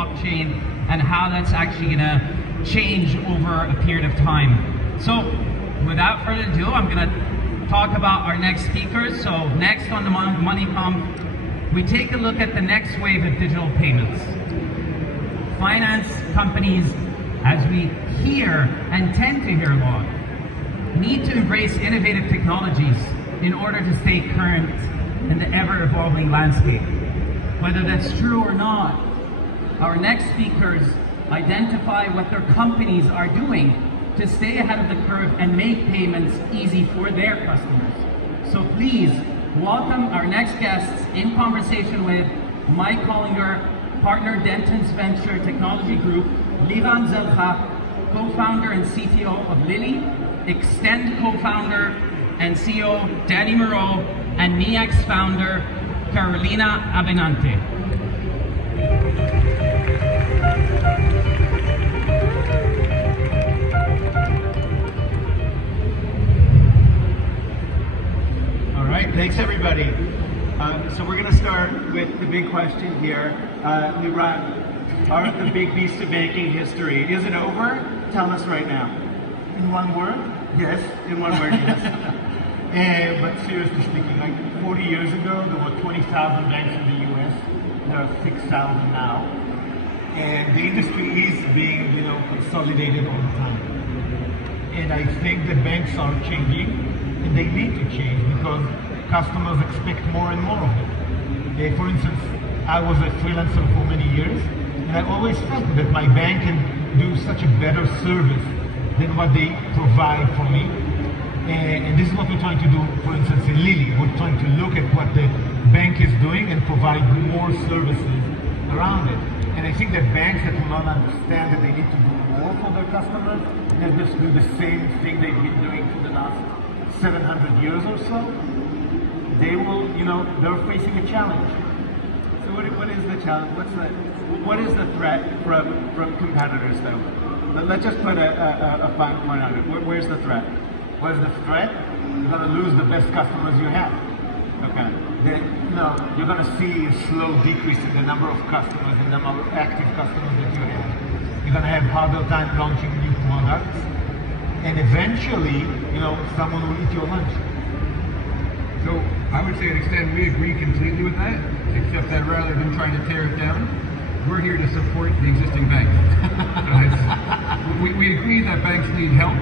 blockchain and how that's actually gonna change over a period of time. So without further ado, I'm gonna talk about our next speakers. So next on the Money Pump, we take a look at the next wave of digital payments. Finance companies, as we hear and tend to hear a lot, need to embrace innovative technologies in order to stay current in the ever-evolving landscape. Whether that's true or not, our next speakers identify what their companies are doing to stay ahead of the curve and make payments easy for their customers. So please welcome our next guests in conversation with Mike Hollinger, partner Denton's Venture Technology Group, Liran Zelcha, co-founder and CTO of Lily, Extend co-founder and CEO Danny Moreau, and Niax founder Carolina Abenante. All right, thanks everybody. So we're going to start with the big question here. Liran, are the big beasts of banking history, is it over? Tell us right now. In one word, yes. In one word, yes. But seriously speaking, like 40 years ago, there were 20,000 banks in the US. There are 6,000 now. And the industry is being, consolidated all the time. And I think the banks are changing, and they need to change because customers expect more and more of them. For instance, I was a freelancer for many years, and I always felt that my bank can do such a better service than what they provide for me. And this is what we're trying to do, for instance, in Lily. We're trying to look at what the bank is doing and provide more services around it. And I think that banks that will not understand that they need to do more for their customers and just do the same thing they've been doing for the last 700 years or so, they will, they're facing a challenge. So what is the challenge? What is the threat from competitors though? Let's just put a fine point on it. Where's the threat? What is the threat? You're going to lose the best customers you have. Okay. Then, you're going to see a slow decrease in the number of customers and the number of active customers that you have. You're going to have harder time launching new products. And eventually, someone will eat your lunch. So I would say, to extent, we agree completely with that, except that rather than trying to tear it down, we're here to support the existing banks. We agree that banks need help.